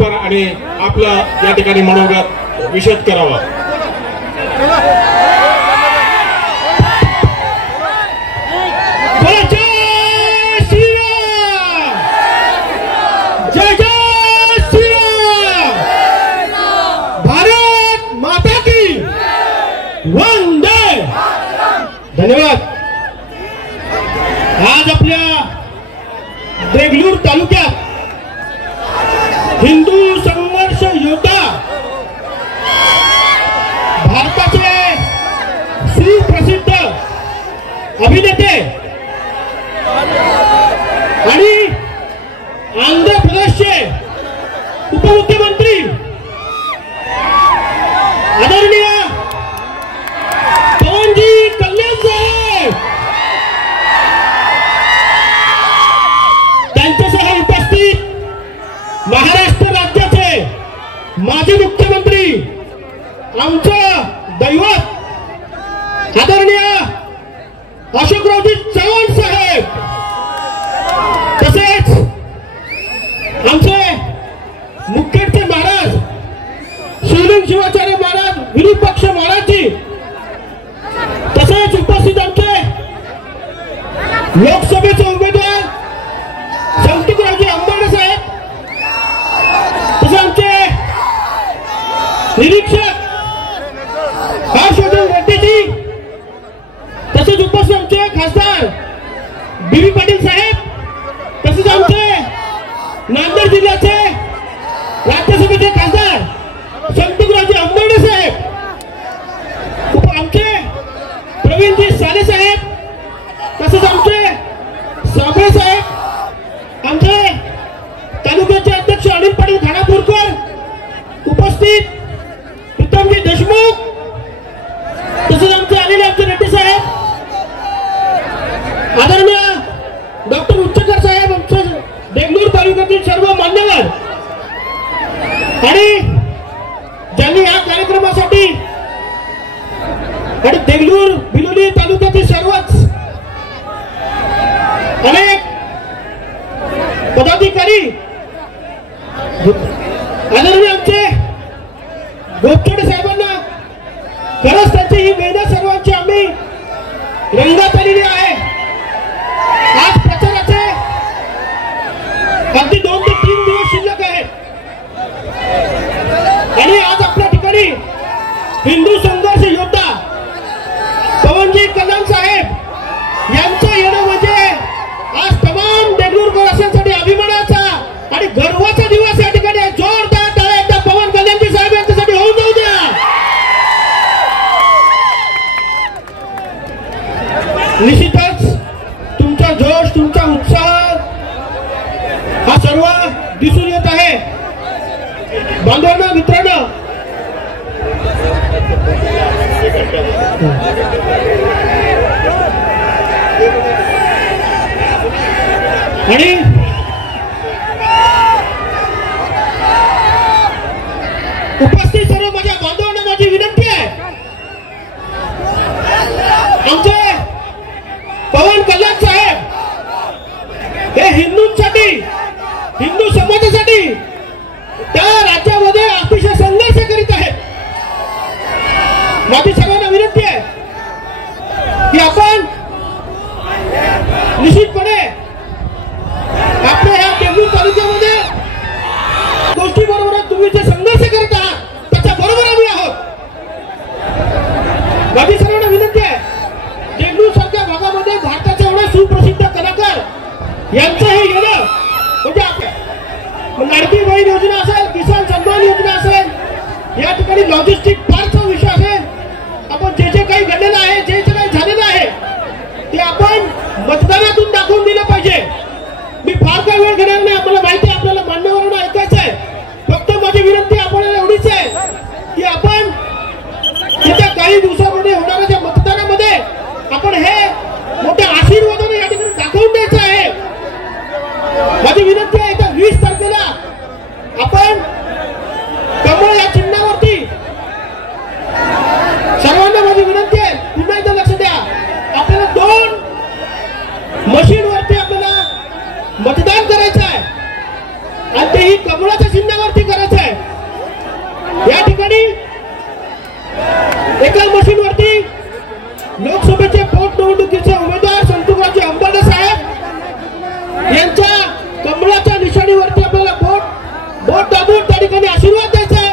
आणि आपला या ठिकाणी मनोगत विशद करावा। धन्यवाद। आज आपल्या देगलूर तालुक्यात हिंदू संघर्ष योद्धा भारताचे सुप्रसिद्ध अभिनेते आणि आंध्र प्रदेशचे उपमुख्यमंत्री आदरणीय पवनजी कल्याण साहेब त्यांच्यासह उपस्थित महाराष्ट्र राज्याचे माजी मुख्यमंत्री आमचं दैवत आदरणीय अशोकरावजी चव्हाण साहेब तसेच आमचे मुखेडचे महाराज शिवलिंग शिवाचार्य महाराज विरूपाक्ष महाराजजी तसेच उपस्थित आमचे लोकसभेचे उमेदवार संतुकरावजी अंबाडे साहेब तसे आमचे निरीक्षक हर्षवर्धन रेड्डीजी तसेच उपस्थित आमचे खासदार बीबी पाटील साहेब तसेच आमचे नांदेड जिल्ह्याचे राज्यसभेचे खासदार संतुकरावजी अंबाडे साहेब आमचे प्रवीणजी साले साहेब तसेच आमचे साबळे साहेब आमचे तालुक्याचे अध्यक्ष अनिल पाटील खानापूरकर उपस्थित प्रीतमजी देशमुख तसेच आमचे अनिल रेड्डी साहेब आदरणीय डॉक्टर उच्चकर साहेब आमचे देगलूर तालुक्यातील सर्व मान्यवर आणि ज्यांनी या कार्यक्रमासाठी आणि देगलूर बिलोली तालुक्यातील सर्वच अनेक पदाधिकारी आदरणीय आमचे गोपचडे साहेबांना खरंच त्यांची ही मेहनत सर्वांची आम्ही रंगात आलेली आहे। आज प्रचाराचे अगदी 2 ते 3 दिवस शिल्लक आहेत आणि आज आपल्या ठिकाणी हिंदू संघर्ष योद्धा पवनजी कल्याण साहेब यांचं येणं म्हणजे आज तमाम देगलूरकरांसाठी अभिमानाचा आणि गर्वाचा दिवस या ठिकाणी जोरदार टाळ्या एकदा पवन कल्याणजी साहेब यांच्यासाठी होऊन जाऊ द्या। निश्चितच तुमचा जोश तुमचा उत्साह हा सर्व दिसून येत आहे। बांधवांना मित्रांनो आणि उपस्थित सर्व माझ्या बांधवांना माझी विनंती आहे आमचे पवन कल्याण साहेब हे हिंदूंसाठी हिंदू समाजासाठी त्या राज्यामध्ये अतिशय संघर्ष करीत आहेत। माझी सर्वांना विनंती आहे की आपण निश्चितपणे आपल्या या देगलूर तालुक्यामध्ये गोष्टी बरोबर तुम्ही जे संघर्ष करत आहात त्याच्या बरोबर आम्ही आहोत। माझी सर्वांना विनंती आहे देगलूर सारख्या भागामध्ये भारताचे एवढे सुप्रसिद्ध कलाकार यांचं हे येणं म्हणजे आपल्या लाडकी बहीण योजना असेल किसान सन्मान योजना असेल या ठिकाणी लॉजिस्टिक पार्कचा विषय असेल आपण जे काही घडलेलं आहे जे काही झालेलं आहे ते आपण मतदानातून दाखवून दिलं पाहिजे। मी फार काही वेळ घेणार नाही आपल्याला माहिती आहे आपल्याला मान्यवरांना ऐकायचं आहे फक्त माझी विनंती आपल्याला एवढीच आहे की आपण येत्या काही दिवसामध्ये होणाऱ्या मतदानामध्ये आपण हे मोठ्या आशीर्वादाने या ठिकाणी दाखवून द्यायचं आहे। माझी विनंती आहे येत्या 20 तारखेला आपण कमळ या चिन्हावरती सर्वांना माझी विनंती आहे पुन्हा एकदा लक्ष द्या आपल्याला 2 मशीनवरती आपल्याला मतदान करायचं आहे एका मशीनवरती लोकसभेचे पोटनिवडणुकीचे उमेदवार संतोषरावजी अंबाडे साहेब यांच्या कमळाच्या निशाणीवरती आपल्याला बोट दाबून त्या ठिकाणी आशीर्वाद द्यायचा आहे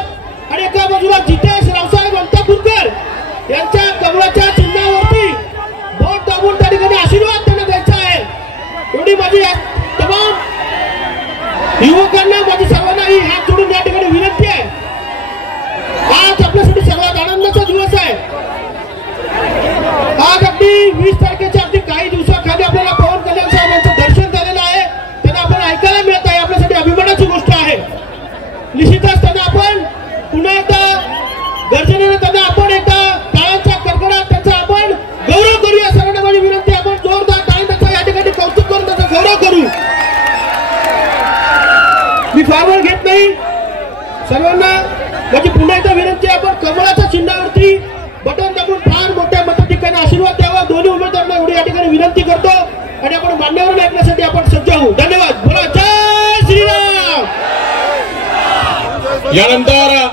आणि एका बाजूला जितेश रावसाहेब अंतापूरकर यांच्या कमळाच्या चिन्हावरती बोट दाबून त्या ठिकाणी आशीर्वाद त्यांना द्यायचा आहे. एवढी माझी तमाम युवकांना माझी सर्वांनाही हात जोडून या ठिकाणी विनंती आहे. आज आपल्यासाठी सर्वात आनंदाचा दिवस आहे. आज अगदी 20 तारखेच्या अगदी काही दिवसाखाली आपल्याला पवन कल्याण साहेबांचं दर्शन झालेलं आहे. त्यांना आपण ऐकायला मिळत आहे. आपल्यासाठी अभिमानाची गोष्ट आहे. निश्चितच त्यांना आपण पुन्हा एकदा गर्जनेने त्यांना आपण एकदा टाळ्यांच्या कडकडाट त्यांचा आपण गौरव करूया. सर्वांना माझी विनंती, आपण जोरदार टाळ्यांचा या ठिकाणी कौतुक करून त्याचा गौरव करू. मी फारवर घेत नाही. सर्वांना माझी पुन्हा एकदा विनंती, आपण कमळाच्या चिन्हावरती बटन दाबून फार मोठ्या मताधिक्याने आशीर्वाद द्यावा. दोन्ही उमेदवारांना एवढी या ठिकाणी विनंती करतो आणि आपण मान्यवर ऐकण्यासाठी आपण सज्ज होऊ. धन्यवाद. बोला जय श्रीराम. यानंतर